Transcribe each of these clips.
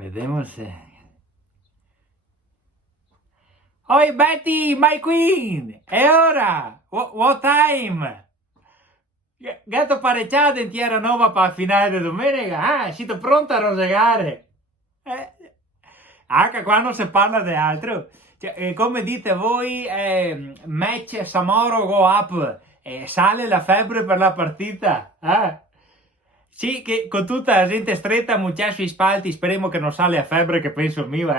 Vediamo se... Oi Betty, my queen! E ora? What time? Gatto pareggiato in Tierra Nova per la finale di domenica? Ah, siete pronti a rosegare? Anche qua non si parla di altro. Cioè, come dite voi, match Samoro go up, sale la febbre per la partita. Sì, che con tutta la gente stretta muccia sui spalti, speriamo che non sale la febbre che penso mio,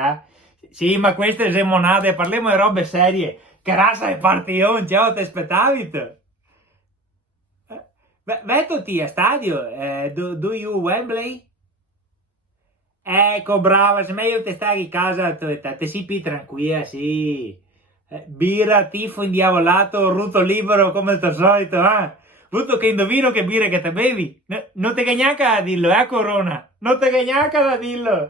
Sì, ma queste sono monade, parliamo di robe serie. Che razza è partione, ciao, ti aspettavi? Vedo-ti a stadio, do you Wembley? Ecco, brava, se meglio te stai in casa, te si più tranquilla, sì. Birra, tifo indiavolato, ruto libero come al tuo solito, Brutto che indovino che birra che te bevi. Non te neanche a dirlo, Corona. Non te neanche a dirlo.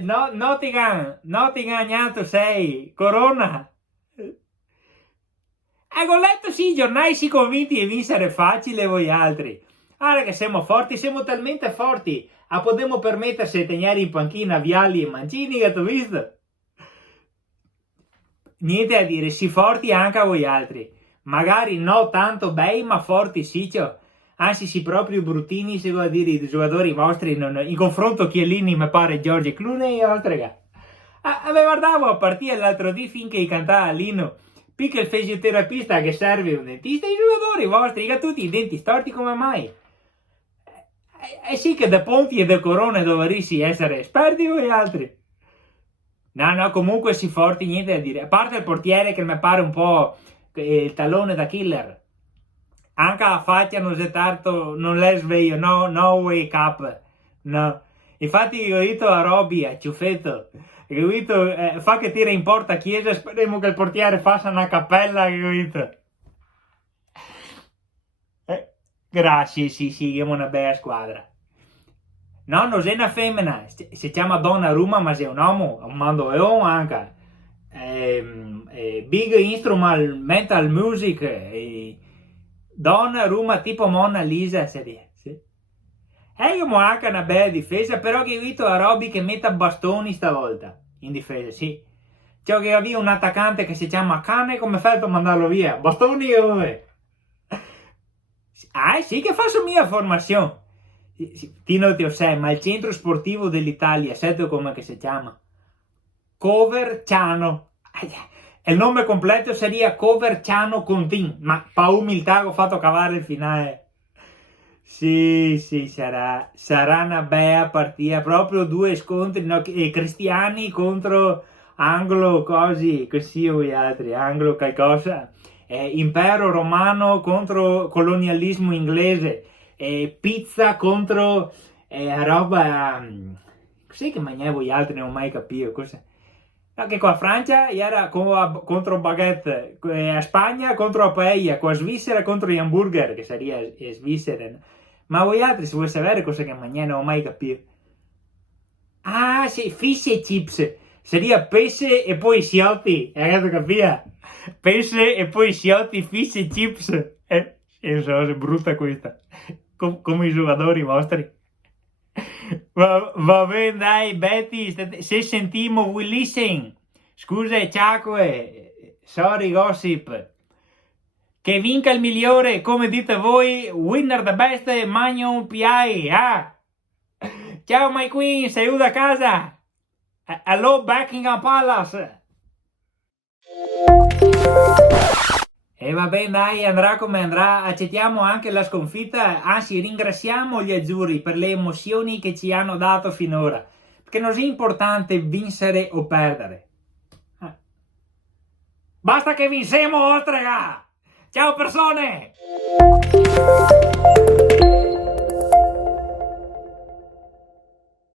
No, Nottingham niente sei, Corona. Ho letto sì, i giornali si convinti di vincere facile voi altri. Ora che siamo forti, siamo talmente forti, possiamo permettersi di tenere in panchina Vialli e Mancini, che tu visto? Niente a dire, si forti anche a voi altri. Magari no tanto bei, ma forti sì, cioè. Anzi, si proprio bruttini, se vuol dire, i giocatori vostri, in confronto Chiellini mi pare Giorgio Clooney e altre. Guardavo a partire l'altro dì finché cantava l'inno. Picca il fisioterapista che serve un dentista, i giocatori vostri, che tutti i denti storti come mai? Sì che da Ponti e da Corona dovresti essere esperti voi altri. No, comunque si forti, niente da dire. A parte il portiere che mi pare un po' il tallone da killer. Anche la faccia non è tanto, non è sveglio, no wake up, no. Infatti ho detto a Robby, a Ciuffetto, ho detto, fa che tira in porta Chiesa, speriamo che il portiere faccia una cappella, ho detto. Grazie, sì, siamo una bella squadra. No, non è una femmina, si chiama Donnarumma, ma è un uomo, un mandoleone anche. Big instrumental music, Donnarumma tipo Mona Lisa, sì. Abbiamo anche una bella difesa, però che ho visto a Robby che metta bastoni stavolta, in difesa, sì. Cioè che aveva un attaccante che si chiama Cane, come fai a mandarlo via? Bastoni dove? Sì che fa la mia formazione. Ti non te lo sai, ma il centro sportivo dell'Italia, sai come che si chiama? Coverciano. Il nome completo sarebbe Coverciano Contin, ma per umiltà ho fatto cavare il finale. Sì, sarà una bella partita, proprio due scontri, no, cristiani contro anglo, così voi altri, anglo qualcosa, impero romano contro colonialismo inglese, pizza contro roba, cos'è che mangiavo gli altri, non ho mai capito, cos'è? No, che qua a Francia era contro baguette, a Spagna contro la paella, qua a Svizzera contro gli hamburger, che sarebbe Svizzera. Ma voi altri, se vuoi sapere cosa che mangiare, non ho mai capito. Sì, fish e chips. Sarebbe pesce e poi sciolti, hai capito? Pesce e poi sciolti, fish e chips. È brutta questa. Come i giocatori vostri. Va bene, dai, Betty, se sentimo, we listen. Scusa, Ciacque, sorry, gossip. Che vinca il migliore, come dite voi, winner the best, Magnon PI, Ciao, my queen, sei da casa. Hello, Buckingham Palace. E va bene, dai, andrà come andrà, accettiamo anche la sconfitta, anzi ringraziamo gli azzurri per le emozioni che ci hanno dato finora, perché non è importante vincere o perdere. Basta che vincemo, Ostrega! Ciao persone!